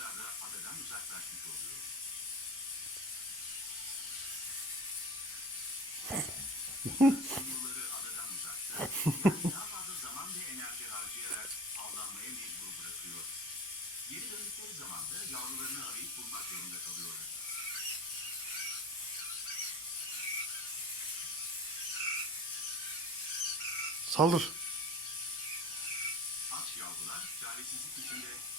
kuşlar da adadan uzaklaşmış oluyor. Yavruları adadan uzakta, yani daha fazla zaman ve enerji harcayarak avlanmaya mecbur bırakıyor. Geri döndükleri zaman da yavrularını arayıp bulmak zorunda kalıyorlar. Saldır. Aç yavrular çaresizlik içinde